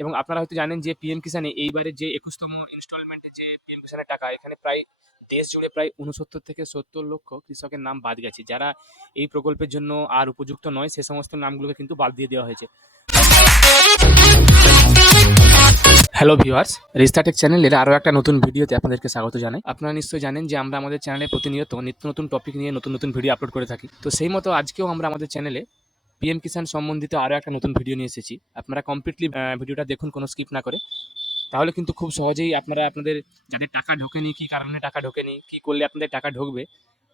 এবং আপনারা হয়তো জানেন যে পিএম কিষানে এইবারের যে ২১তম ইনস্টলমেন্টে যে পিএম কিষানের টাকা, এখানে প্রায় দেশ জুড়ে প্রায় ৬৯ থেকে ৭০ লক্ষ কৃষকের নাম বাদ গেছে, যারা এই প্রকল্পের জন্য আর উপযুক্ত নয়। সে সমস্ত নামগুলোকে কিন্তু বাদ দিয়ে দেওয়া হয়েছে। হ্যালো ভিউয়ার্স, রিস্টার্টেক চ্যানেলের আরও একটা নতুন ভিডিওতে আপনাদেরকে স্বাগত জানাই। আপনারা নিশ্চয়ই জানেন যে আমরা আমাদের চ্যানেলে প্রতিনিয়ত নিত্য নতুন টপিক নিয়ে নতুন নতুন ভিডিও আপলোড করে থাকি। তো সেই মতো আজকেও আমরা আমাদের চ্যানেলে পিএম কিষাণ সম্বন্ধিত আরও একটা নতুন ভিডিও নিয়ে এসেছি। আপনারা কমপ্লিটলি ভিডিওটা দেখুন, কোনো স্কিপ না করে। তাহলে কিন্তু খুব সহজেই আপনারা আপনাদের যাদের টাকা ঢোকেনি, কী কারণে টাকা ঢোকেনি, কী করলে আপনাদের টাকা ঢুকবে,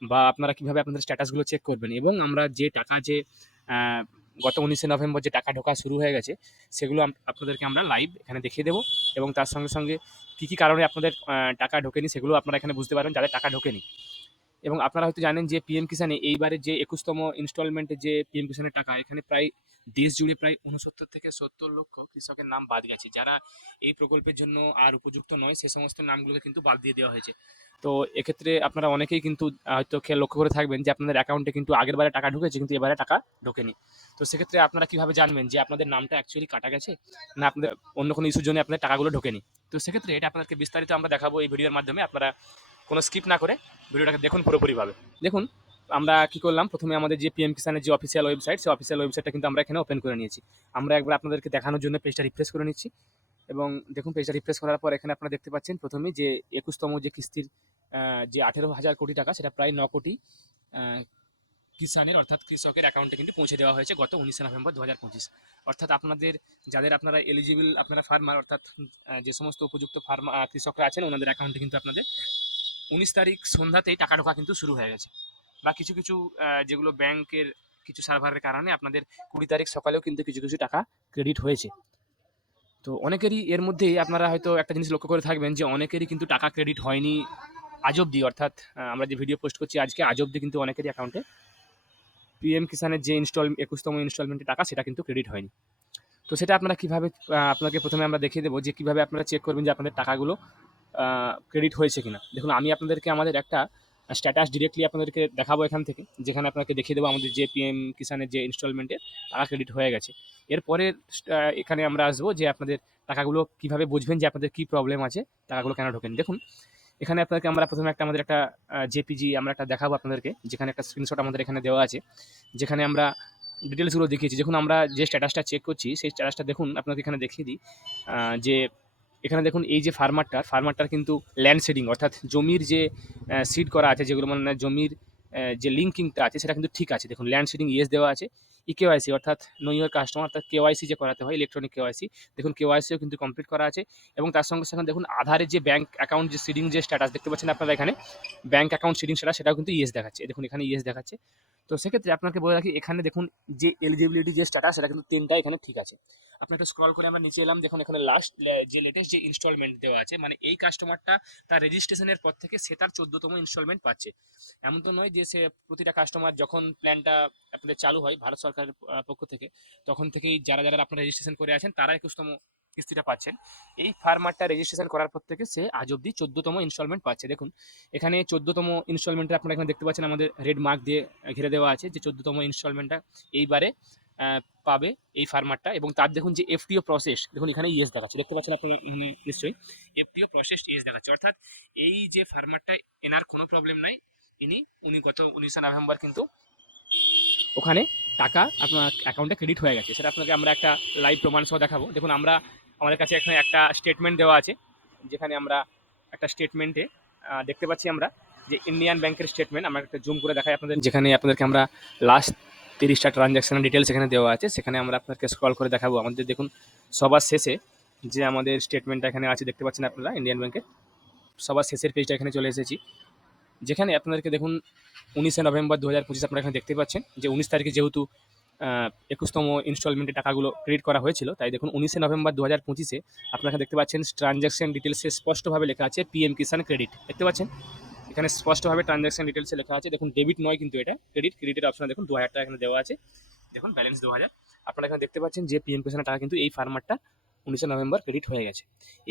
বা আপনারা কীভাবে আপনাদের স্ট্যাটাসগুলো চেক করবেন, এবং আমরা যে টাকা যে গত 19শে নভেম্বর যে টাকা ঢোকা শুরু হয়ে গেছে, সেগুলো আপনাদেরকে আমরা লাইভ এখানে দেখিয়ে দেবো। এবং তার সঙ্গে সঙ্গে কী কী কারণে আপনাদের টাকা ঢোকেনি সেগুলো আপনারা এখানে বুঝতে পারবেন, যাদের টাকা ঢোকেনি। এবং আপনারা হয়তো জানেন যে পিএম কিষানে এইবারের যে ২১তম ইনস্টলমেন্টে যে পিএম কিষানের টাকা, এখানে প্রায় দেশ জুড়ে প্রায় ৬৯ থেকে ৭০ লক্ষ কৃষকের নাম বাদ গেছে, যারা এই প্রকল্পের জন্য আর উপযুক্ত নয়। সে সমস্ত নামগুলোকে কিন্তু বাদ দিয়ে দেওয়া হয়েছে। তো এক্ষেত্রে আপনারা অনেকেই কিন্তু হয়তো লক্ষ্য করে থাকবেন যে আপনাদের অ্যাকাউন্টে কিন্তু আগের বারে টাকা ঢুকেছে, কিন্তু এবারে টাকা ঢোকেনি। তো সেক্ষেত্রে আপনারা কীভাবে জানবেন যে আপনাদের নামটা অ্যাকচুয়ালি কাটা গেছে, না আপনাদের অন্য কোনো ইস্যুর জন্য আপনাদের টাকাগুলো ঢোকেনি? তো সেক্ষেত্রে এটা আপনাদেরকে বিস্তারিত আমরা দেখাবো এই ভিডিওর মাধ্যমে। আপনারা কোনো স্কিপ না করে ভিডিওটাকে দেখুন পুরোপুরিভাবে। দেখুন, আমরা কি করলাম, প্রথমে আমাদের যে পিএম কিষানের যে অফিসিয়াল ওয়েবসাইট, সেই অফিসিয়াল ওয়েবসাইটটা কিন্তু আমরা এখানে ওপেন করে নিয়েছি। আমরা একবার আপনাদেরকে দেখানোর জন্য পেজটা রিফ্রেশ করে নিচ্ছি। এবং দেখুন, পেজটা রিফ্রেশ করার পর এখানে আপনারা দেখতে পাচ্ছেন প্রথমেই যে ২১তম যে কিস্তির যে ১৮,০০০ কোটি টাকা, সেটা প্রায় ৯ কোটি কিষানের অর্থাৎ কৃষকের অ্যাকাউন্টে কিন্তু পৌঁছে দেওয়া হয়েছে গত 19শে নভেম্বর ২০২৫। অর্থাৎ যাদের আপনারা এলিজিবল, আপনারা ফার্মার, অর্থাৎ যে সমস্ত উপযুক্ত কৃষকরা আছেন, ওনাদের অ্যাকাউন্টে কিন্তু আপনাদের 19 তারিখ সন্ধ্যাতেই টাকা ঢোকা কিন্তু শুরু হয়ে গেছে। বা কিছু কিছু যেগুলো ব্যাংকের কিছু সার্ভারের কারণে আপনাদের 20 তারিখ সকালেও কিন্তু কিছু কিছু টাকা ক্রেডিট হয়েছে। তো অনেকেরই এর মধ্যেই আপনারা হয়তো একটা জিনিস লক্ষ্য করে থাকবেন যে অনেকেরই কিন্তু টাকা ক্রেডিট হয়নি আজ অব্দি। অর্থাৎ আমরা যে ভিডিও পোস্ট করছি আজকে, আজ অব্দি কিন্তু অনেকেরই অ্যাকাউন্টে পিএম কিষানের যে 21তম ইনস্টলমেন্টের টাকা, সেটা কিন্তু ক্রেডিট হয়নি। তো সেটা আপনারা কীভাবে, আপনাকে প্রথমে আমরা দেখিয়ে দেবো যে কীভাবে আপনারা চেক করবেন যে আপনাদের টাকাগুলো ক্রেডিট হয়েছে কিনা। দেখুন, আমি আপনাদেরকে আমাদের একটা স্ট্যাটাস ডিরেক্টলি আপনাদেরকে দেখাবো এখান থেকে, যেখানে আপনাকে দেখিয়ে দেবো আমাদের যে পিএম কিষানের যে ইনস্টলমেন্টে টাকা ক্রেডিট হয়ে গেছে। এরপরে এখানে আমরা আসবো যে আপনাদের টাকাগুলো কীভাবে বুঝবেন যে আপনাদের কী প্রবলেম আছে, টাকাগুলো কেন ঢোকেনি। দেখুন, এখানে আপনাদেরকে আমরা প্রথমে আমাদের একটা জেপিজি আমরা একটা দেখাবো আপনাদেরকে, যেখানে একটা স্ক্রিনশট আমাদের এখানে দেওয়া আছে, যেখানে আমরা ডিটেলসগুলো দেখিয়েছি। দেখুন, আমরা যে স্ট্যাটাসটা চেক করছি, সেই স্ট্যাটাসটা দেখুন, আপনাকে এখানে দেখিয়ে দিই যে এখানে দেখুন, এই যে ফার্মারটার কিন্তু ল্যান্ড সিডিং, অর্থাৎ জমির যে সিড করা আছে, যেগুলো মানে জমির যে লিঙ্কিংটা আছে, সেটা কিন্তু ঠিক আছে। দেখুন, ল্যান্ড সিডিং ইয়েস দেওয়া আছে। ইকেওয়াইসি অর্থাৎ নো ইউর কাস্টমার, অর্থাৎ কেওয়াইসি যে করাতে হয়, ইলেকট্রনিক কেওয়াইসি, দেখুন কেওয়াইসিও কিন্তু কমপ্লিট করা আছে। এবং তার সঙ্গে সঙ্গে দেখুন, আধারের যে ব্যাঙ্ক অ্যাকাউন্ট যে সিডিং যে স্ট্যাটাস দেখতে পাচ্ছেন আপনারা এখানে, ব্যাঙ্ক অ্যাকাউন্ট সিডিং স্ট্যাটাস, সেটাও কিন্তু ইয়েস দেখাচ্ছে। দেখুন, এখানে ইয়েস দেখাচ্ছে। তো সেক্ষেত্রে আপনাকে বলে রাখি, এখানে দেখুন যে এলিজিবিলিটি যে স্ট্যাটাস, সেটা কিন্তু 3টা এখানে ঠিক আছে। আপনি একটু স্ক্রল করে আমরা নিচে এলাম, দেখুন এখানে যে লেটেস্ট যে ইনস্টলমেন্ট দেওয়া আছে, মানে এই কাস্টমারটা তার রেজিস্ট্রেশনের পর থেকে সে তার 14তম ইনস্টলমেন্ট পাচ্ছে। এমন তো নয় যে সে প্রতিটা কাস্টমার যখন প্ল্যানটা আপনাদের চালু হয় ভারত সরকারের পক্ষ থেকে, তখন থেকেই যারা যারা আপনারা রেজিস্ট্রেশন করে আছেন তারা 21তম কিস্তিটা পাচ্ছেন। এই ফার্মারটা রেজিস্ট্রেশন করার পর থেকে সে আজ অব্দি 14তম ইনস্টলমেন্ট পাচ্ছে। দেখুন, এখানে 14তম ইনস্টলমেন্টে আপনারা এখানে দেখতে পাচ্ছেন আমাদের রেড মার্ক দিয়ে ঘিরে দেওয়া আছে যে 14তম ইনস্টলমেন্টটা এইবারে পাবে এই ফার্মারটা। এবং তার দেখুন যে এফটিও প্রসেস, দেখুন এখানে ইয়েস দেখাচ্ছে, দেখতে পাচ্ছেন আপনারা মানে নিশ্চয়ই এফটিও প্রসেস ইয়েস দেখাচ্ছে। অর্থাৎ এই যে ফার্মারটা, এনার কোনো প্রবলেম নাই, উনি গত 19শে নভেম্বর কিন্তু ওখানে টাকা আপনার অ্যাকাউন্টে ক্রেডিট হয়ে গেছে। সেটা আপনাকে আমরা একটা লাইভ প্রমাণ সহ দেখাবো। দেখুন, আমাদের কাছে এখানে একটা স্টেটমেন্ট দেওয়া আছে, যেখানে আমরা একটা স্টেটমেন্টে দেখতে পাচ্ছি আমরা যে ইন্ডিয়ান ব্যাংকের স্টেটমেন্ট। আমরা একটা জুম করে দেখাই আপনাদের, যেখানে আপনাদেরকে আমরা লাস্ট 30টা ট্রানজ্যাকশনের ডিটেলস এখানে দেওয়া আছে। সেখানে আমরা আপনাদেরকে স্ক্রল করে দেখাবো। আমাদের দেখুন, সবার শেষে যে আমাদের স্টেটমেন্টটা এখানে আছে, দেখতে পাচ্ছেন আপনারা ইন্ডিয়ান ব্যাংকের সবার শেষের পেজটা এখানে চলে এসেছি, যেখানে আপনাদেরকে দেখুন 19শে নভেম্বর 2025 আপনারা এখানে দেখতে পাচ্ছেন যে 19 তারিখে যেহেতু 21তম ইনস্টলমেন্টের টাকাগুলো ক্রেডিট করা হয়েছিল, তাই দেখুন 19শে নভেম্বর 2025 আপনারা এখানে দেখতে পাচ্ছেন ট্রানজ্যাকশন ডিটেলসে স্পষ্টভাবে লেখা আছে পিএম কিষাণ ক্রেডিট। দেখতে পাচ্ছেন এখানে স্পষ্টভাবে ট্রানজ্যাকশন ডিটেলসে লেখা আছে। দেখুন, ডেবিট নয় কিন্তু এটা ক্রেডিটের অপশন। দেখুন 2000 টাকা এখানে দেওয়া আছে, দেখুন ব্যালেন্স 2000। আপনারা এখানে দেখতে পাচ্ছেন যে পিএম কিষাণের টাকা কিন্তু এই ফার্মারটা 19শে নভেম্বর ক্রেডিট হয়ে গেছে।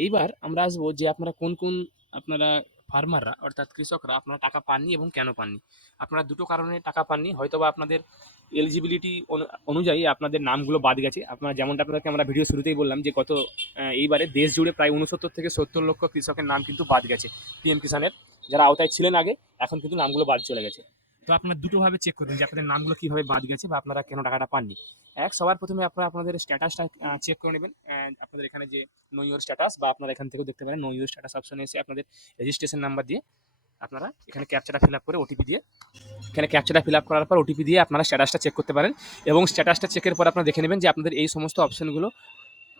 এইবার আমরা আসবো যে আপনারা কোন কোন আপনারা ফার্মাররা অর্থাৎ কৃষকরা আপনারা টাকা পাননি এবং কেন পাননি। আপনারা দুটো কারণে টাকা পাননি। হয়তোবা আপনাদের এলিজিবিলিটি অনুযায়ী আপনাদের নামগুলো বাদ গেছে। আপনারা যেমনটা আপনাদেরকে আমরা ভিডিও শুরুতেই বললাম যে গত এইবারে দেশ জুড়ে প্রায় 69 থেকে 70 লক্ষ কৃষকের নাম কিন্তু বাদ গেছে পিএম কিষানের। যারা আওতায় ছিলেন আগে, এখন কিন্তু নামগুলো বাদ চলে গেছে। তো আপনারা দুটোভাবে চেক করবেন যে আপনাদের নামগুলো কীভাবে বাদ গেছে বা আপনারা কেন টাকাটা পাননি। সবার প্রথমে আপনারা আপনাদের স্ট্যাটাসটা চেক করে নেবেন। আপনাদের এখানে যে নো ইউর স্ট্যাটাস, বা আপনারা এখান থেকেও দেখতে পারেন নো ইউর স্ট্যাটাস অপশনে এসে আপনাদের রেজিস্ট্রেশন নাম্বার দিয়ে আপনারা এখানে ক্যাপচাটা ফিল আপ করে ওটিপি দিয়ে, এখানে ক্যাপচাটা ফিল আপ করার পর ওটিপি দিয়ে আপনারা স্ট্যাটাসটা চেক করতে পারেন। এবং স্ট্যাটাসটা চেকের পর আপনারা দেখে নেবেন যে আপনাদের এই সমস্ত অপশনগুলো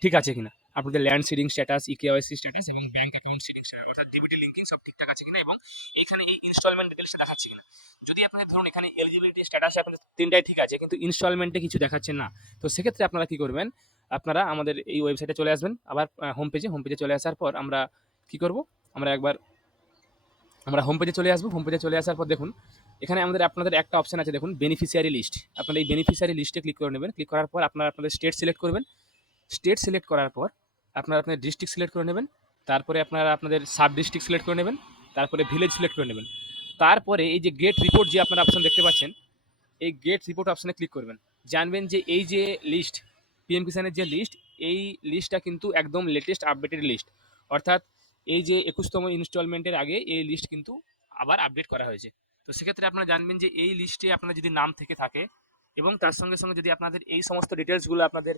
ঠিক আছে কিনা। আপনাদের land seeding status, eKYC status এবং ব্যাংক অ্যাকাউন্ট সিডিং স্ট্যাটাস অর্থাৎ ডিবিটি লিঙ্কিং সব ঠিকঠাক আছে কিনা, এবং এইখানে এই ইনস্টলমেন্ট ডিটেলসটা দেখাচ্ছে কিনা। যদি আপনাদের ধরুন এখানে এলিজিবিলিটি স্ট্যাটাসে আপনাদের তিনটাই ঠিক আছে কিন্তু ইনস্টলমেন্টে কিছু দেখাচ্ছে না, তো সেক্ষেত্রে আপনারা কী করবেন, আপনারা আমাদের এই ওয়েবসাইটে চলে আসবেন। আবার হোম পেজে চলে আসার পর আমরা কী করব, আমরা হোম পেজে চলে আসবো। হোম পেজে চলে আসার পর দেখুন এখানে আপনাদের একটা অপশন আছে, দেখুন বেনিফিশিয়ারি লিস্ট। আপনারা এই বেনিফিশিয়ারি লিস্টে ক্লিক করে নেবেন। ক্লিক করার পর আপনারা আপনাদের স্টেট সিলেক্ট করবেন। স্টেট সিলেক্ট করার পর আপনারা আপনাদের ডিস্ট্রিক্ট সিলেক্ট করে নেবেন। তারপরে আপনারা আপনাদের সাব ডিস্ট্রিক্ট সিলেক্ট করে নেবেন। তারপরে ভিলেজ সিলেক্ট করে নেবেন। তারপরে এই যে গেট রিপোর্ট যে আপনারা অপশন দেখতে পাচ্ছেন, এই গেট রিপোর্ট অপশনে ক্লিক করবেন। জানবেন যে এই যে লিস্ট, পিএম কিষানের যে লিস্ট, এই লিস্টটা কিন্তু একদম লেটেস্ট আপডেটেড লিস্ট। অর্থাৎ এই যে 21তম ইনস্টলমেন্টের আগে এই লিস্ট কিন্তু আবার আপডেট করা হয়েছে। তো সেক্ষেত্রে আপনারা জানবেন যে এই লিস্টে আপনার যদি নাম থেকে থাকে এবং তার সঙ্গে সঙ্গে যদি আপনাদের এই সমস্ত ডিটেলসগুলো আপনাদের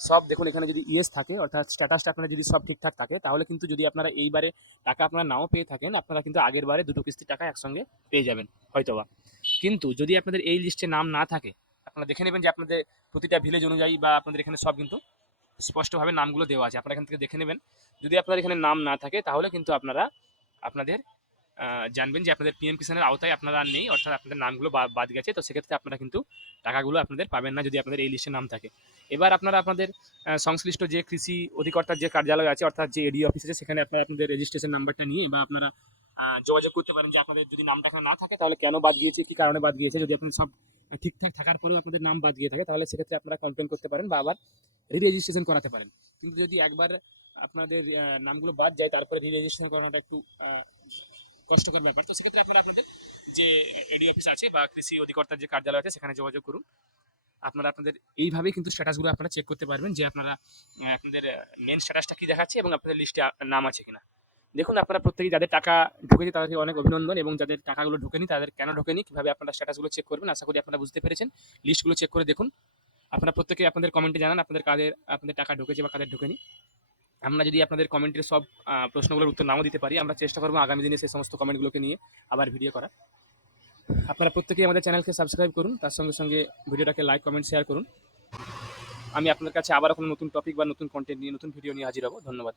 সব দেখুন এখানে যদি ইয়েস থাকে, অর্থাৎ স্ট্যাটাসটা আপনার যদি সব ঠিকঠাক থাকে, তাহলে কিন্তু যদি আপনারা এইবারে টাকা আপনারা নাও পেয়ে থাকেন, আপনারা কিন্তু আগের বারে দুটো কিস্তির টাকা একসঙ্গে পেয়ে যাবেন হয়তোবা। কিন্তু যদি আপনাদের এই লিস্টে নাম না থাকে, আপনারা দেখে নেবেন যে আপনাদের প্রতিটা ভিলেজ অনুযায়ী বা আপনাদের এখানে সব কিন্তু স্পষ্টভাবে নামগুলো দেওয়া আছে। আপনারা এখান থেকে দেখে নেবেন। যদি আপনাদের এখানে নাম না থাকে তাহলে কিন্তু আপনারা আপনাদের জানবেন যে আপনাদের পিএম কিষানের আওতায় আপনারা নেই, অর্থাৎ আপনাদের নামগুলো বাদ গেছে। তো সেক্ষেত্রে আপনারা কিন্তু টাকাগুলো আপনাদের পাবেন না যদি আপনাদের এই লিস্টে নাম থাকে। এবার আপনারা আপনাদের সংশ্লিষ্ট যে কৃষি অধিকর্তার যে কার্যালয় আছে, অর্থাৎ যে এডি অফিস আছে, সেখানে আপনারা আপনাদের রেজিস্ট্রেশন নাম্বারটা নিয়ে বা আপনারা যোগাযোগ করতে পারেন যে আপনাদের যদি নামটা এখানে না থাকে তাহলে কেন বাদ গিয়েছে, কী কারণে বাদ গিয়েছে। যদি আপনার সব ঠিকঠাক থাকার পরেও আপনাদের নাম বাদ গিয়ে থাকে তাহলে সেক্ষেত্রে আপনারা কমপ্লেন করতে পারেন বা আবার রেজিস্ট্রেশন করাতে পারেন। কিন্তু যদি একবার আপনাদের নামগুলো বাদ যায় তারপরে রেজিস্ট্রেশন করানোটা একটু কষ্টকর ব্যাপার। তো সেক্ষেত্রে আপনারা আপনাদের যে এডি অফিস আছে বা কৃষি অধিকর্তার যে কার্যালয় আছে সেখানে যোগাযোগ করুন। আপনারা আপনাদের এইভাবেই কিন্তু স্ট্যাটাসগুলো আপনারা চেক করতে পারবেন যে আপনারা আপনাদের মেন স্ট্যাটাসটা কী দেখাচ্ছে এবং আপনাদের লিস্টে নাম আছে কিনা। দেখুন আপনারা প্রত্যেকেই যাদের টাকা ঢুকেছে তাদেরকে অনেক অভিনন্দন, এবং যাদের টাকাগুলো ঢোকেনি তাদের কেন ঢোকেনি, কীভাবে আপনারা স্ট্যাটাসগুলো চেক করবেন, আশা করি আপনারা বুঝতে পেরেছেন। লিস্টগুলো চেক করে দেখুন। আপনারা প্রত্যেকেই আপনাদের কমেন্টে জানান আপনাদের টাকা ঢুকেছে বা কাদের ঢোকেনি। আমরা যদি আপনাদের কমেন্টের সব প্রশ্নগুলোর উত্তর নাও দিতে পারি, আমরা চেষ্টা করবো আগামী দিনে সেই সমস্ত কমেন্টগুলোকে নিয়ে আবার ভিডিও করা। আপনারা প্রত্যেকেই আমাদের চ্যানেলকে সাবস্ক্রাইব করুন, তার সঙ্গে সঙ্গে ভিডিওটাকে লাইক কমেন্ট শেয়ার করুন। আমি আপনার কাছে আবার কোনো নতুন টপিক বা নতুন কন্টেন্ট নিয়ে নতুন ভিডিও নিয়ে হাজির হব। ধন্যবাদ।